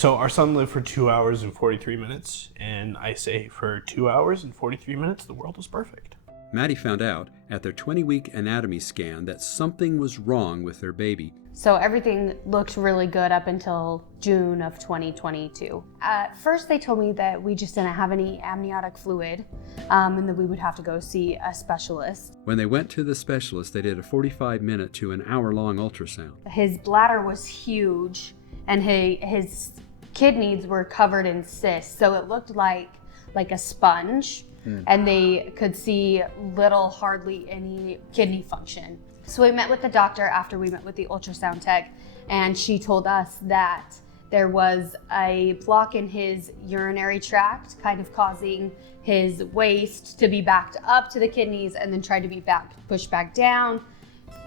So our son lived for 2 hours and 43 minutes, and I say for 2 hours and 43 minutes, the world was perfect. Maddie found out at their 20-week anatomy scan that something was wrong with their baby. So everything looked really good up until June of 2022. At first they told me that we just didn't have any amniotic fluid, and that we would have to go see a specialist. When they went to the specialist, they did a 45-minute to an hour-long ultrasound. His bladder was huge, and his kidneys were covered in cysts, so it looked like a sponge, and they could see hardly any kidney function. So we met with the doctor after we met with the ultrasound tech, and she told us that there was a block in his urinary tract, kind of causing his waste to be backed up to the kidneys and then tried to be pushed back down,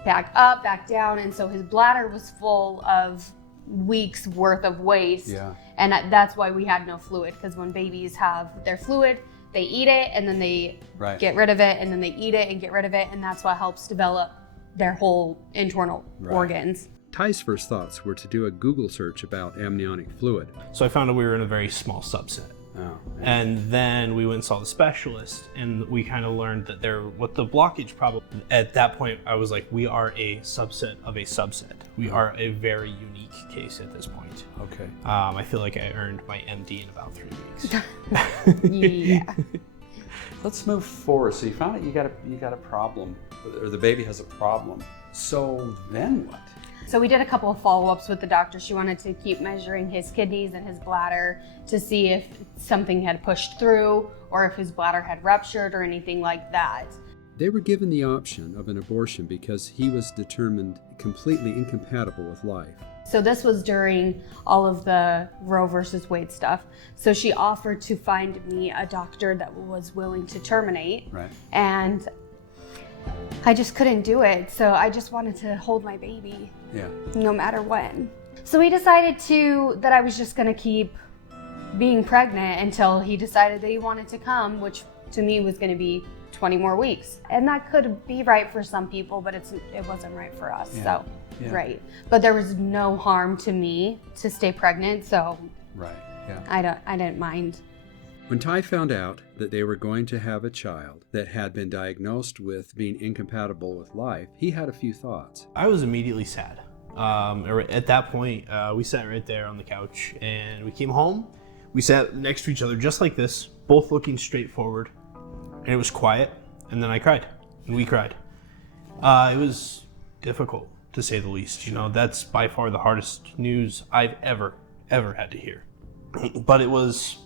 back up, back down, and so his bladder was full of weeks worth of waste. Yeah. And that's why we had no fluid, because when babies have their fluid, they eat it and then they get rid of it, and then they eat it and get rid of it, and that's what helps develop their whole internal organs. Tys' first thoughts were to do a Google search about amniotic fluid. So I found out we were in a very small subset. Oh, and then we went and saw the specialist, and we kind of learned that what the blockage problem, at that point I was like, we are a subset of a subset. We are a very unique case at this point. Okay. I feel like I earned my MD in about 3 weeks. Yeah. Let's move forward. So you found out you got a problem, or the baby has a problem. So then what? So we did a couple of follow-ups with the doctor. She wanted to keep measuring his kidneys and his bladder to see if something had pushed through or if his bladder had ruptured or anything like that. They were given the option of an abortion because he was determined completely incompatible with life. So this was during all of the Roe versus Wade stuff. So she offered to find me a doctor that was willing to terminate. Right. And I just couldn't do it. So I just wanted to hold my baby. Yeah. No matter when. So we decided that I was just gonna keep being pregnant until he decided that he wanted to come, which to me was gonna be 20 more weeks. And that could be right for some people, but it wasn't right for us. Yeah. So, Yeah. right. But there was no harm to me to stay pregnant, so Right. Yeah. I didn't mind. When Ty found out that they were going to have a child that had been diagnosed with being incompatible with life, he had a few thoughts. I was immediately sad. At that point, we sat right there on the couch, and we came home. We sat next to each other just like this, both looking straight forward, and it was quiet, and then I cried, and we cried. It was difficult, to say the least. You know, that's by far the hardest news I've ever had to hear. But it was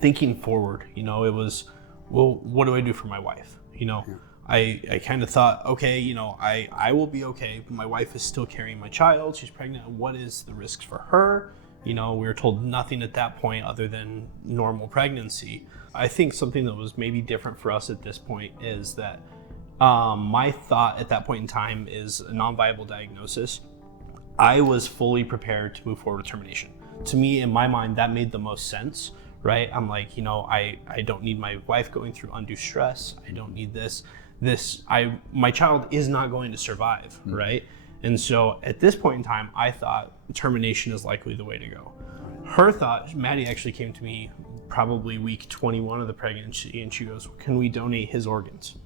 thinking forward, you know, it was, well, what do I do for my wife? You know, yeah. I kind of thought, okay, you know, I will be okay, but my wife is still carrying my child. She's pregnant. What is the risks for her? You know, we were told nothing at that point other than normal pregnancy. I think something that was maybe different for us at this point is that my thought at that point in time is a non-viable diagnosis. I was fully prepared to move forward with termination. To me, in my mind, that made the most sense, right? I'm like, you know, I don't need my wife going through undue stress. I don't need this. My child is not going to survive, right? And so at this point in time, I thought termination is likely the way to go. Her thought, Maddie actually came to me probably week 21 of the pregnancy, and she goes, can we donate his organs?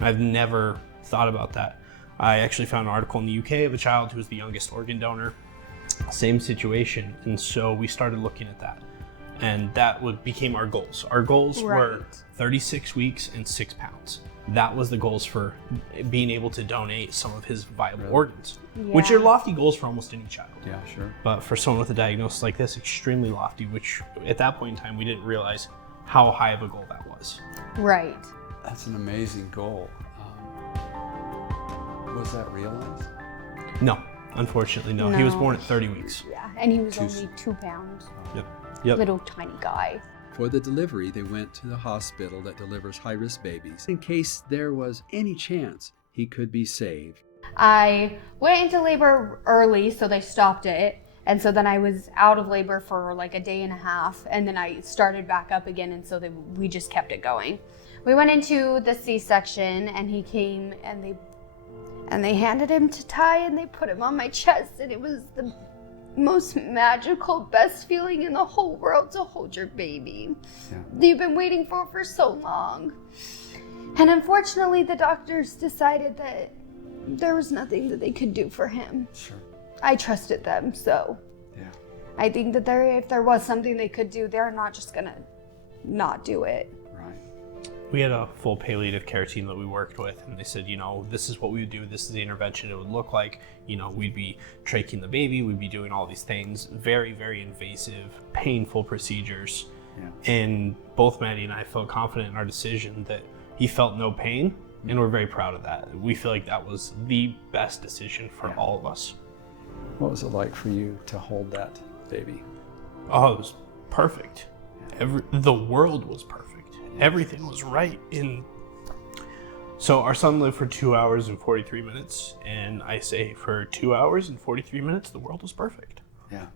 I've never thought about that. I actually found an article in the UK of a child who was the youngest organ donor, same situation. And so we started looking at that. And that became our goals. Our goals were 36 weeks and 6 pounds. That was the goals for being able to donate some of his viable organs, which are lofty goals for almost any child. Yeah, sure. But for someone with a diagnosis like this, extremely lofty, which at that point in time, we didn't realize how high of a goal that was. Right. That's an amazing goal. Was that realized? No, unfortunately, no. He was born at 30 weeks. Yeah, and he was only 2 pounds. Yep. Little tiny guy. For the delivery, they went to the hospital that delivers high-risk babies in case there was any chance he could be saved. I went into labor early, so they stopped it. And so then I was out of labor for like a day and a half, and then I started back up again, and so we just kept it going. We went into the C-section, and he came, and they handed him to Ty, and they put him on my chest, and it was the most magical, best feeling in the whole world to hold your baby. Yeah. You've been waiting for so long. And unfortunately, the doctors decided that there was nothing that they could do for him. Sure. I trusted them, so yeah. I think that if there was something they could do, they're not just gonna not do it. Right. We had a full palliative care team that we worked with, and they said, this is what we would do, this is the intervention it would look like. We'd be tracheing the baby, we'd be doing all these things, very, very invasive, painful procedures. Yeah. And both Maddie and I felt confident in our decision that he felt no pain, and we're very proud of that. We feel like that was the best decision for all of us. What was it like for you to hold that baby? Oh, it was perfect. The world was perfect. Everything was right. So our son lived for 2 hours and 43 minutes, and I say for 2 hours and 43 minutes, the world was perfect. Yeah.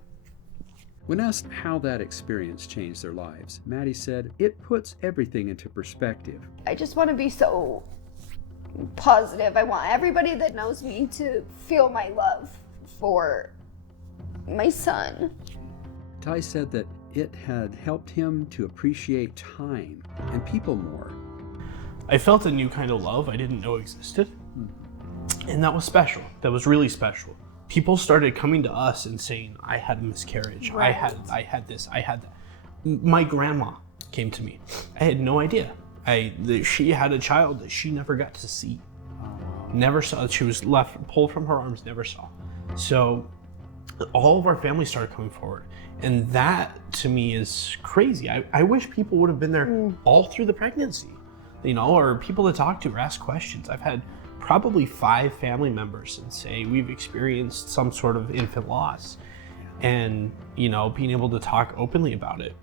When asked how that experience changed their lives, Maddie said, "It puts everything into perspective." I just want to be so positive. I want everybody that knows me to feel my love for my son. Ty said that it had helped him to appreciate time and people more. I felt a new kind of love I didn't know existed. And that was special. That was really special. People started coming to us and saying, I had a miscarriage. Right. I had this, I had that. My grandma came to me. I had no idea. She had a child that she never got to see. Never saw. She was pulled from her arms, never saw. So all of our family started coming forward. And that to me is crazy. I wish people would have been there all through the pregnancy, or people to talk to or ask questions. I've had probably 5 family members and say we've experienced some sort of infant loss, and being able to talk openly about it,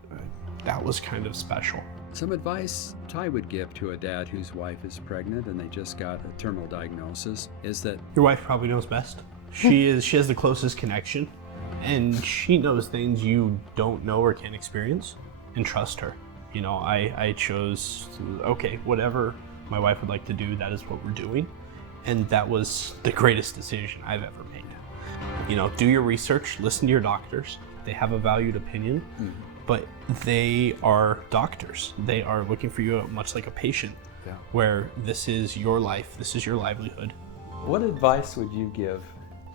that was kind of special. Some advice Ty would give to a dad whose wife is pregnant and they just got a terminal diagnosis is that your wife probably knows best. She has the closest connection, and she knows things you don't know or can't experience, and trust her. I chose, whatever my wife would like to do, that is what we're doing. And that was the greatest decision I've ever made. Do your research, listen to your doctors. They have a valued opinion, but they are doctors. They are looking for you much like a patient, where this is your life, this is your livelihood. What advice would you give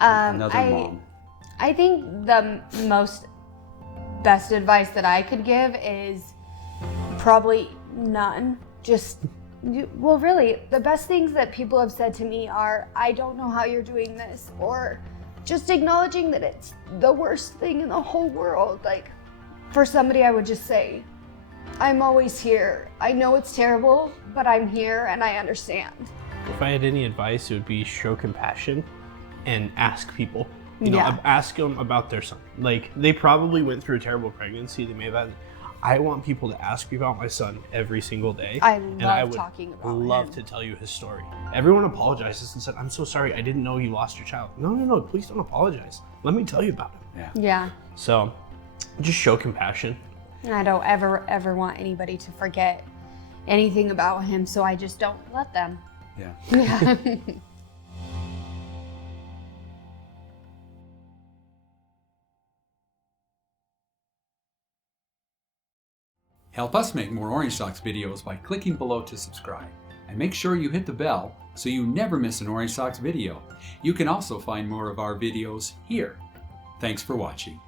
another mom? I think the best advice that I could give is probably none. Really, the best things that people have said to me are, I don't know how you're doing this, or just acknowledging that it's the worst thing in the whole world. Like, for somebody, I would just say, I'm always here. I know it's terrible, but I'm here and I understand. If I had any advice, it would be show compassion and ask people. Ask them about their son. Like, they probably went through a terrible pregnancy. They may have had. I want people to ask me about my son every single day. I would love to tell you his story. Everyone apologizes and said, I'm so sorry, I didn't know you lost your child. No, please don't apologize. Let me tell you about him. Yeah. So just show compassion. I don't ever want anybody to forget anything about him, so I just don't let them. Yeah. Help us make more Orange Socks videos by clicking below to subscribe. And make sure you hit the bell so you never miss an Orange Socks video. You can also find more of our videos here. Thanks for watching.